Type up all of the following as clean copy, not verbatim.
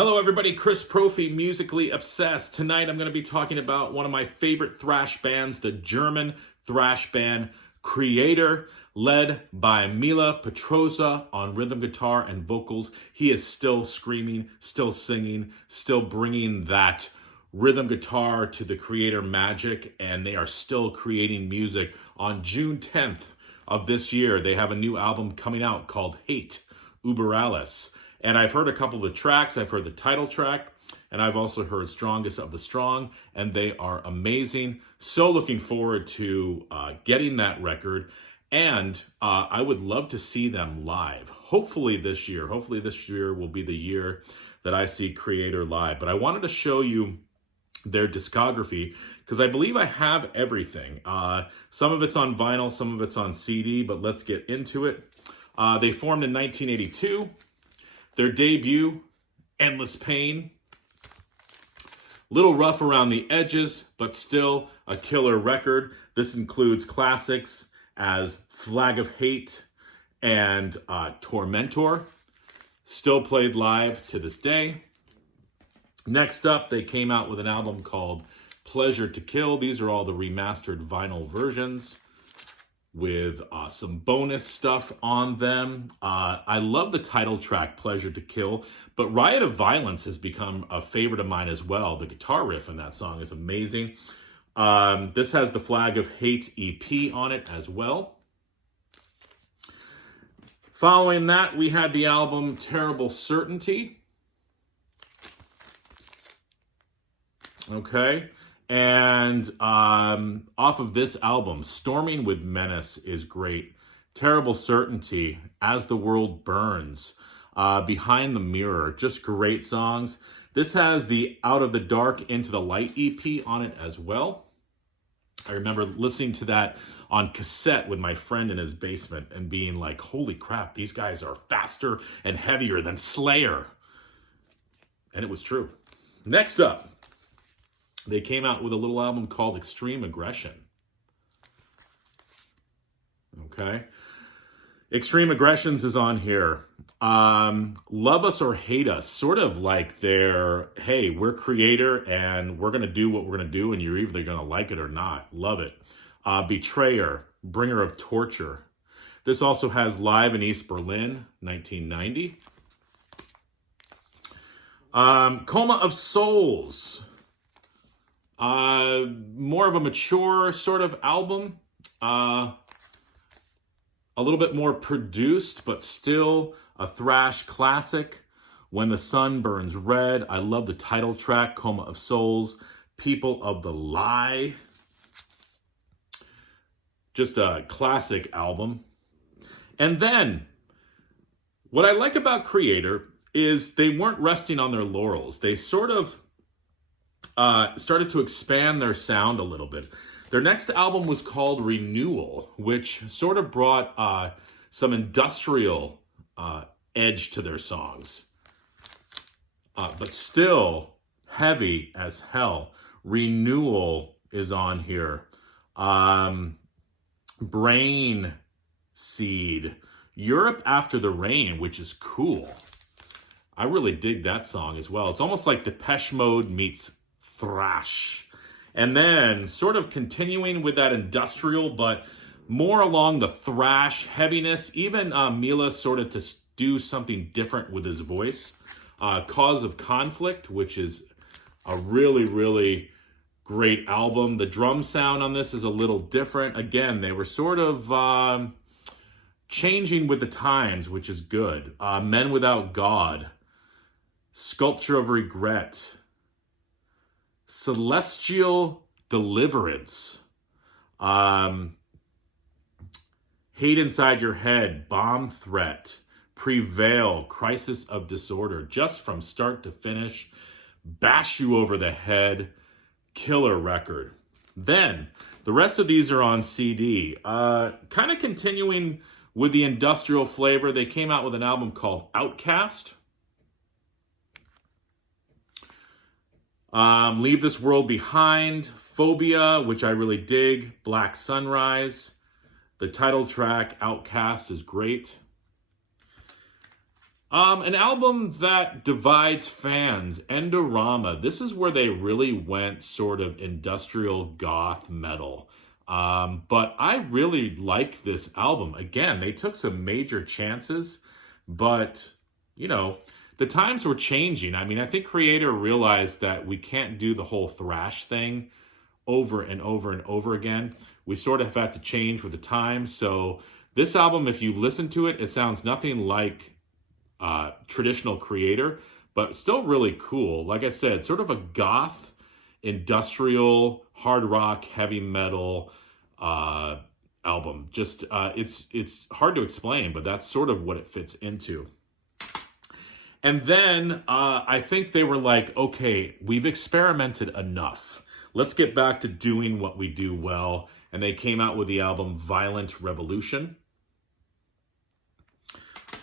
Hello everybody, Chris Profi, Musically Obsessed. Tonight I'm going to be talking about one of my favorite thrash bands, the German thrash band Kreator, led by Mila Petroza on rhythm guitar and vocals. He is still screaming, still singing, still bringing that rhythm guitar to the Kreator magic, and they are still creating music. On June 10th of this year, they have a new album coming out called Hate, Über Alles. And I've heard a couple of the tracks. I've heard the title track, and I've also heard Strongest of the Strong, and they are amazing. So looking forward to getting that record, and I would love to see them live. Hopefully this year will be the year that I see Kreator live. But I wanted to show you their discography because I believe I have everything. Some of it's on vinyl, some of it's on CD, but let's get into it. They formed in 1982. Their debut, Endless Pain. Little rough around the edges, but still a killer record. This includes classics as Flag of Hate and Tormentor. Still played live to this day. Next up, they came out with an album called Pleasure to Kill. These are all the remastered vinyl versions with some bonus stuff on them. I love the title track, Pleasure to Kill, but Riot of Violence has become a favorite of mine as well. The guitar riff in that song is amazing. This has the Flag of Hate EP on it as well. Following that, we had the album Terrible Certainty. Okay. And off of this album, Storming with Menace is great. Terrible Certainty, As the World Burns, Behind the Mirror, just great songs. This has the Out of the Dark Into the Light EP on it as well. I remember listening to that on cassette with my friend in his basement and being like, holy crap, these guys are faster and heavier than Slayer. And it was true. Next up, they came out with a little album called Extreme Aggression. Okay. Extreme Aggressions is on here. Love Us or Hate Us, sort of like their, hey, we're Kreator and we're going to do what we're going to do and you're either going to like it or not. Love it. Betrayer, Bringer of Torture. This also has Live in East Berlin, 1990. Coma of Souls. More of a mature sort of album. A little bit more produced, but still a thrash classic. When the Sun Burns Red. I love the title track, Coma of Souls. People of the Lie. Just a classic album. And then, what I like about Kreator is they weren't resting on their laurels. They sort of started to expand their sound a little bit. Their next album was called Renewal, which sort of brought some industrial edge to their songs. But still heavy as hell. Renewal is on here. Brain Seed. Europe After the Rain, which is cool. I really dig that song as well. It's almost like Depeche Mode meets thrash. And then sort of continuing with that industrial, but more along the thrash heaviness. Even Mila sort of to do something different with his voice. Cause of Conflict, which is a really, really great album. The drum sound on this is a little different. Again, they were sort of changing with the times, which is good. Men Without God. Sculpture of Regret. Celestial Deliverance. Hate Inside Your Head. Bomb Threat. Prevail. Crisis of Disorder. Just from start to finish. Bash You Over the Head. Killer record. Then, the rest of these are on CD. Kind of continuing with the industrial flavor. They came out with an album called Outcast. Leave This World Behind, Phobia, which I really dig, Black Sunrise. The title track, Outcast, is great. An album that divides fans, Endorama. This is where they really went sort of industrial goth metal. But I really like this album. Again, they took some major chances, but, you know, the times were changing. I mean, I think Kreator realized that we can't do the whole thrash thing over and over and over again. We sort of had to change with the times. So this album, if you listen to it, it sounds nothing like traditional Kreator, but still really cool. Like I said, sort of a goth, industrial, hard rock, heavy metal album. Just it's hard to explain, but that's sort of what it fits into. And then I think they were like, okay, we've experimented enough. Let's get back to doing what we do well. And they came out with the album Violent Revolution.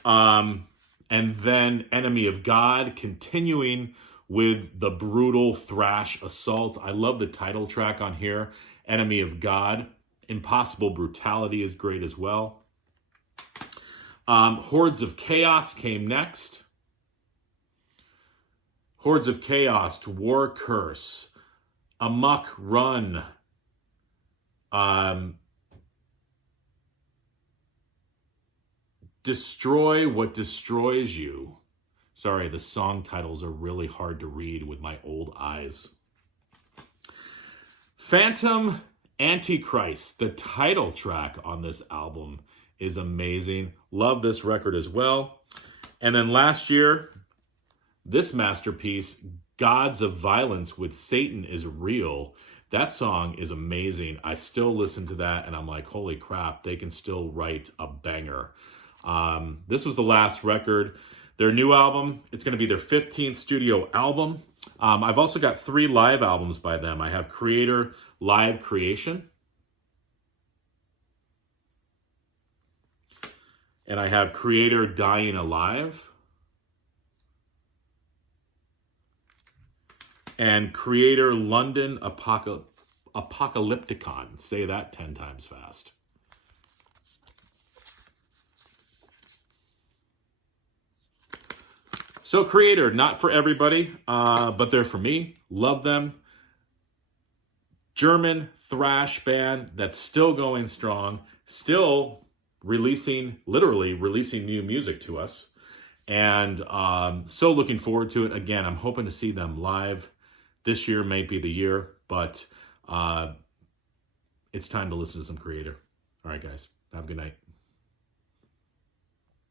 And then Enemy of God, continuing with the brutal thrash assault. I love the title track on here, Enemy of God. Impossible Brutality is great as well. Hordes of Chaos came next. Hordes of Chaos, War Curse, Amok Run, Destroy What Destroys You. Sorry, the song titles are really hard to read with my old eyes. Phantom Antichrist, the title track on this album, is amazing. Love this record as well. And then last year, this masterpiece, Gods of Violence with Satan is Real. That song is amazing. I still listen to that and I'm like, holy crap, they can still write a banger. This was the last record. Their new album, it's going to be their 15th studio album. I've also got 3 live albums by them. I have Kreator Live Creation. And I have Kreator Dying Alive. And Kreator London Apocalypticon. Say that 10 times fast. So Kreator, not for everybody, but they're for me. Love them. German thrash band that's still going strong, still literally releasing new music to us. And so looking forward to it. Again, I'm hoping to see them live. This year may be the year, but it's time to listen to some Kreator. All right, guys, have a good night.